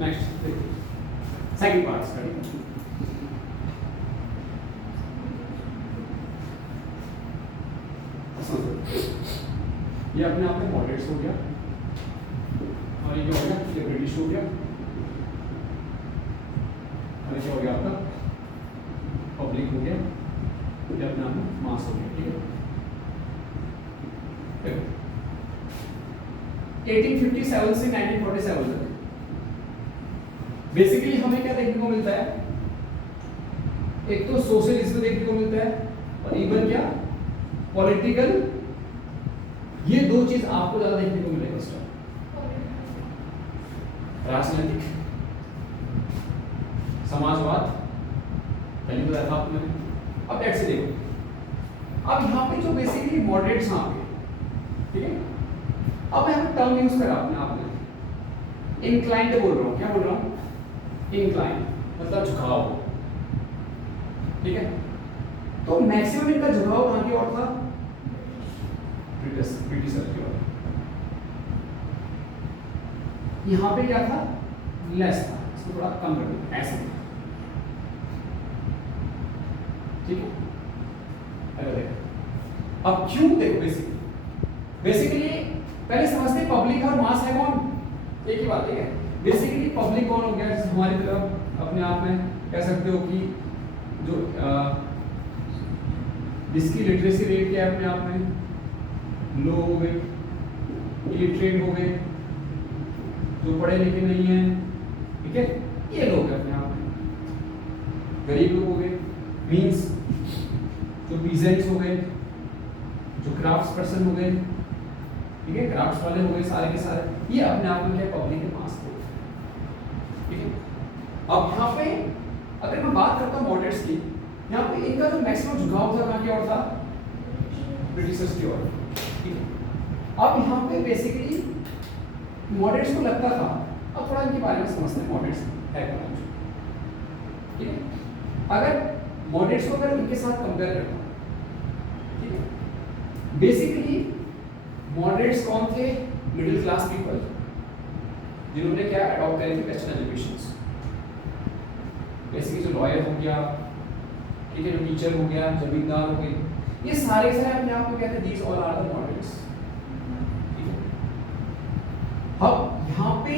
Next second part study. ये अपने आप में मॉडरेट्स हो गया और ये क्या हो गया, ये ब्रिटिश हो गया और ये क्या हो गया आपका पब्लिक हो गया, ये अपने आप में मास हो गया। ठीक है, 1857 से 1947 तक बेसिकली हमें क्या देखने को मिलता है, एक तो सोशलिज्म देखने को मिलता है और इवन क्या पॉलिटिकल, ये दो चीज आपको ज्यादा देखने को मिलेगा इस टाइम। राजनीतिक समाजवाद पहले बताया था आपने। अब लेट्स से देखो, अब यहाँ पे जो बेसिकली मॉडरेट्स यहाँ पे, ठीक है, अब मैं टर्म यूज करा आपने इंक्लाइंड बोल रहा हूँ, क्या बोल रहा हूँ, इंक्लाइंड मतलब झुकाव। ठीक है, तो मैक्सिमम इनका झुकाव कहाँ की ओर था, ब्रिटिशर की ओर। यहाँ पे क्या था, लेस था, इसको थोड़ा कम कर दो ऐसे। ठीक है, अरे देखो अब क्यों, देखो बेसिकली पहले समझते पब्लिक और मास है कौन, एक ही बात। ठीक है, बेसिकली पब्लिक कौन हो गया, जैसे हमारी तरफ अपने आप में कह सकते हो कि जो जिसकी लिटरेसी रेट क्या है अपने आप में लो हो गए, इलिटरेट हो गए, जो पढ़े लिखे नहीं है, ठीक है, ये लोग अपने आप में गरीब लोग हो गए, मींस जो पीजेंट्स हो गए, जो क्राफ्ट्स पर्सन हो गए, ठीक है, क्राफ्ट्स वाले हो गए, सारे के सारे ये अपने आप में क्या पब्लिक के मास थे। ठीक है, अब यहाँ पे अगर मैं बात करता हूँ मॉडरेट्स की, यहाँ पे इनका जो मैक्सिमम झुकाव था कहाँ की ओर था, ब्रिटिशर्स की ओर। ठीक है, अब यहाँ पे बेसिकली मॉडरेट्स को लगता था, अब थोड़ा इनके बारे में समझते हैं मॉडरेट्स है क्या। ठीक है, अगर मॉडरेट्स को अगर इनके साथ कंपेयर करना, ठीक है, बेसिकली मॉडरेट्स कौन थे, मिडिल क्लास पीपल जिन्होंने क्या अडॉप्ट करे थे वेस्टर्न एजुकेशंस। बेसिकली जो लॉयर हो गया, ठीक है, जो टीचर हो गया, जमींदार हो गए, ये सारे अपने आप में कहते हैं these all are the moderates. अब यहाँ पे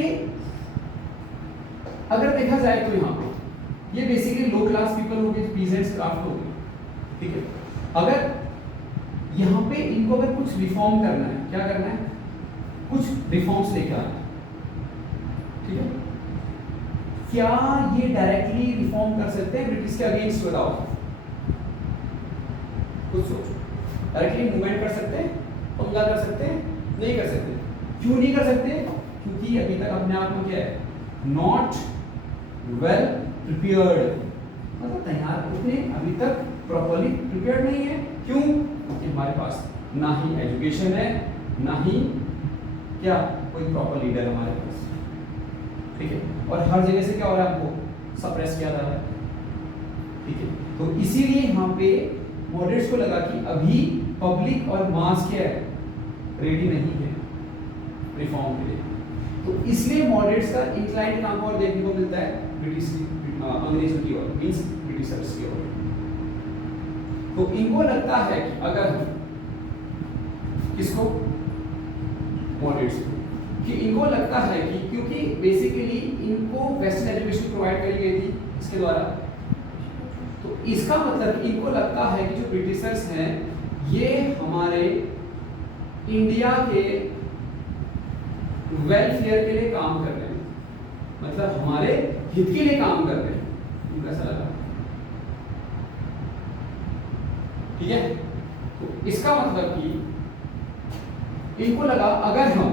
अगर देखा जाए तो यहाँ पे ये बेसिकली लो क्लास पीपल हो गए, पीजेंट्स, क्राफ्ट हो गए। ठीक है, अगर यहाँ पे इनको अगर कुछ रिफॉर्म करना है, क्या करना है, कुछ रिफॉर्म्स लेकर आना है। ठीक है, क्या ये डायरेक्टली रिफॉर्म कर सकते हैं ब्रिटिश के अगेंस्ट, बताओ, कुछ सोचो। डायरेक्टली मूवमेंट कर सकते हैं, पंगा कर सकते हैं, नहीं कर सकते। क्यों नहीं कर सकते, क्योंकि अभी तक अपने आप में क्या है, नॉट वेल प्रिपेयर्ड, मतलब तैयार उतने अभी तक प्रॉपर्ली प्रिपेयर्ड नहीं है। क्यों, क्योंकि हमारे पास ना ही एजुकेशन है, ना ही क्या कोई प्रॉपर लीडर हमारे पास। ठीक है, और हर जगह से क्या हो रहा है, आपको सप्रेस किया जा रहा है। ठीक है, तो इसीलिए यहाँ पे मॉडरेट्स को लगा कि अभी पब्लिक और मास क्या है, रेडी नहीं है रिफॉर्म के लिए। तो इसलिए मॉडरेट्स का इंक्लाइंड नाम और देखने को मिलता है ब्रिटिश अंग्रेजों की ओर, मींस ब्रिटिशर्स की ओर। तो इनको लगता है कि अगर किसको, मॉडरेट्स को, कि इनको लगता है कि क्योंकि बेसिकली इनको वेस्टर्न एजुकेशन प्रोवाइड करी गई थी इसके द्वारा, तो इसका मतलब इनको लगता है कि जो ब्रिटिशर्स हैं ये हमारे इंडिया के वेलफेयर के लिए काम कर रहे हैं, मतलब हमारे हित के लिए काम कर रहे हैं, इनको ऐसा लगा। ठीक है, तो इसका मतलब कि इनको लगा अगर हम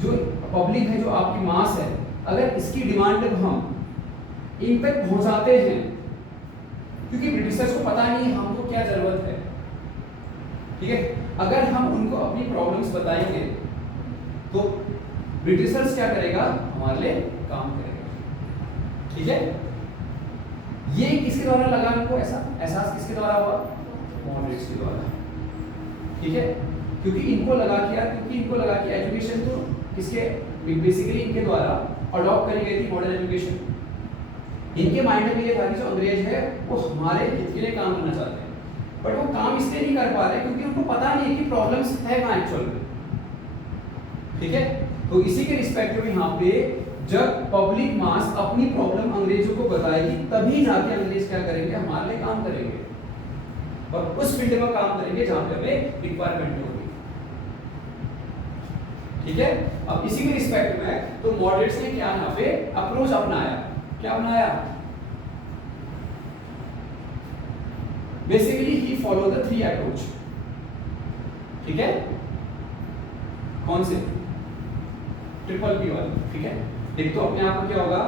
जो पब्लिक है, जो आपकी मास है, अगर इसकी डिमांड को हम इन तक पहुंचाते हैं, क्योंकि ब्रिटिशर्स को पता नहीं हमको क्या जरूरत है। ठीक है, अगर हम उनको अपनी प्रॉब्लम्स बताएंगे तो ब्रिटिशर्स क्या करेगा, हमारे लिए काम करेगा। ठीक है, ये किसके द्वारा लगा इनको, ऐसा एहसास किसके द्वारा हुआ, मॉडरेट्स के द्वारा। ठीक है, क्योंकि इनको लगा कि एजुकेशन तो किसके, बेसिकली इनके द्वारा अडॉप्ट करी गई थी मॉडर्न एजुकेशन। इनके माइंड में ये था कि जो अंग्रेज है वो हमारे हित के लिए काम करना चाहते हैं, बट वो काम इसलिए नहीं कर पा रहे क्योंकि उनको पता नहीं है कि प्रॉब्लम्स है कहाँ एक्चुअल में। ठीक है, तो इसी के रिस्पेक्ट में यहाँ पे जब पब्लिक मास अपनी प्रॉब्लम अंग्रेजों को बताएगी तभी जाके अंग्रेज क्या करेंगे, हमारे लिए काम करेंगे और उस फील्ड में काम करेंगे जहां पे हमें रिक्वायरमेंट होगी। ठीक है, अब इसी के रिस्पेक्ट में तो मॉडरेट्स ने क्या यहाँ पे अप्रोच अपनाया, क्या अपनाया, basically he follow the 3 approach. ठीक है, कौन से, ट्रिपल पी वाले। ठीक है, एक तो अपने आप में क्या होगा,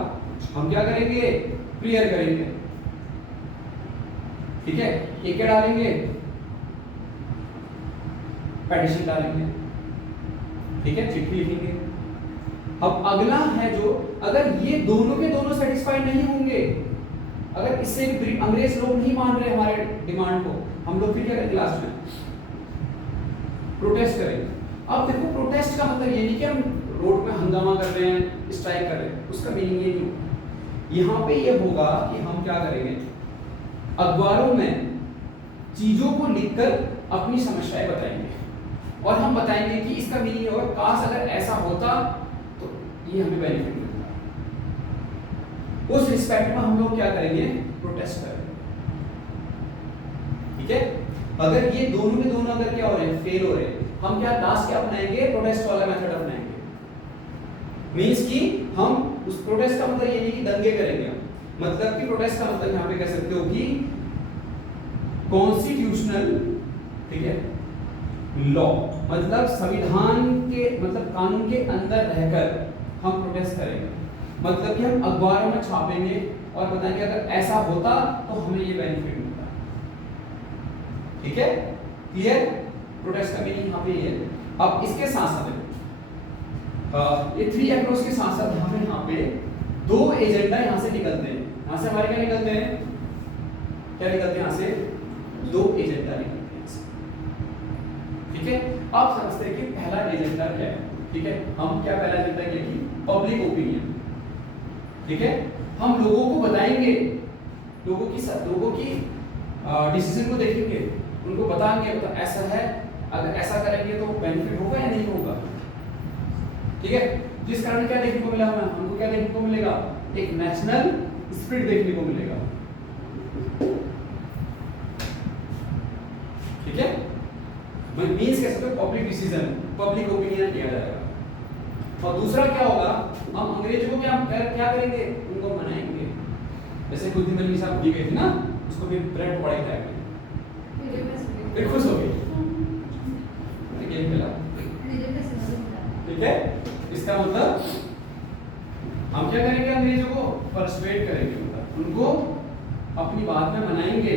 हम क्या करेंगे, प्रेयर करेंगे। ठीक है, ये क्या डालेंगे, पेटिशन डालेंगे। ठीक है, चिट्ठी लिखेंगे। अब अगला है जो, अगर ये दोनों के दोनों सेटिस्फाइड नहीं होंगे, अगर इससे भी अंग्रेज लोग नहीं मान रहे हमारे डिमांड को, हम लोग फिर क्या करेंगे, लास्ट में प्रोटेस्ट करेंगे। अब देखो, प्रोटेस्ट का मतलब ये नहीं कि हम रोड में हंगामा कर रहे हैं, स्ट्राइक कर रहे हैं, उसका मीनिंग ये नहीं होगा। यहाँ पे ये होगा कि हम क्या करेंगे, अखबारों में चीजों को लिखकर अपनी समस्याएं बताएंगे और हम बताएंगे कि इसका मीनिंग होगा, काश अगर ऐसा होता तो ये हमें बेनिफिट मिलता। उस रिस्पेक्ट में हम लोग क्या करेंगे, प्रोटेस्ट करेंगे। ठीक है, अगर ये दोनों के दोनों अगर क्या हो रहे हैं, फेल हो रहे हैं, हम क्या लास्ट क्या अपनाएंगे, प्रोटेस्ट वाला मेथड अपनाएंगे। मींस कि हम उस प्रोटेस्ट का मतलब ये नहीं कि दंगे करेंगे हम, मतलब कि प्रोटेस्ट का मतलब यहाँ पे कह सकते हो कि कॉन्स्टिट्यूशनल, ठीक है, लॉ, मतलब संविधान के, मतलब कानून के अंदर रहकर हम प्रोटेस्ट करेंगे। मतलब कि हम अखबारों में छापेंगे और बताएंगे अगर ऐसा होता तो हमें ये बेनिफिट मिलता। ठीक है, क्लियर, प्रोटेस्ट का मीनिंग यहाँ पे ये है। अब इसके साथ साथ ये 3 अप्रोच के साथ साथ हमें यहाँ पे 2 एजेंडा यहाँ से निकलते हैं। यहाँ से हमारे क्या निकलते हैं, क्या निकलते हैं, यहाँ से 2 एजेंडा निकलते हैं। ठीक है, आप समझते हैं कि पहला एजेंडा क्या है। ठीक है, हम क्या पहला एजेंडा क्या कि पब्लिक ओपिनियन। ठीक है, हम लोगों को बताएंगे, लोगों की डिसीजन को देखेंगे, उनको बताएंगे तो ऐसा है, अगर ऐसा करेंगे तो बेनिफिट होगा या नहीं होगा। ठीक है, जिस कारण क्या देखने को मिला हमें, हमको क्या देखने को मिलेगा, एक नेशनल स्पिरिट देखने को मिलेगा। ठीक है, मींस कैसे तो पब्लिक डिसीजन, पब्लिक ओपिनियन किया जाएगा। और दूसरा क्या होगा, हम अंग्रेजों को क्या करेंगे, उनको मनाएंगे। जैसे कुछ दिन पहले साहब दी गई थी ना, उसको भी ब्रेड पड़ाई खाएंगे, फिर खुश हो गए, गेम खेला। ठीक है, इसका मतलब हम क्या करेंगे, अंग्रेजों को परसुएट करेंगे, मतलब उनको अपनी बात में मनाएंगे।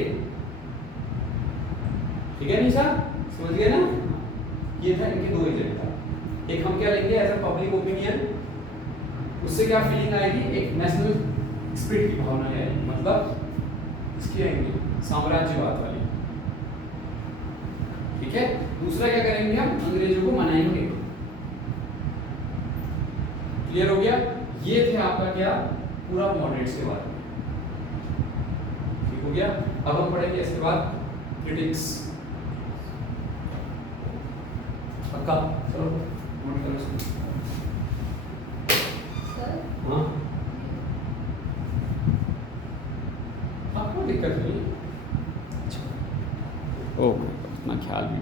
ठीक है निशा, समझ गए ना, ये था इनके 2 एजेंडा। एक हम क्या लेंगे एज अ पब्लिक ओपिनियन, उससे क्या फीलिंग आएगी, एक नेशनल स्पिरिट की भावना आएगी, मतलब इसकी आएंगे साम्राज्यवाद वाली। ठीक है, दूसरा क्या करेंगे, हम अंग्रेजों को मनाएंगे। क्लियर हो गया, ये थे आपका क्या पूरा मॉडरेट्स के बारे में। ठीक हो गया, अब हम पढ़ेंगे इसके बाद क्रिटिक्स। पक्का, चलो नोट करो इसको। हाँ, आपको दिक्कत नहीं। अच्छा, ओह, अपना ख्याल वीडियो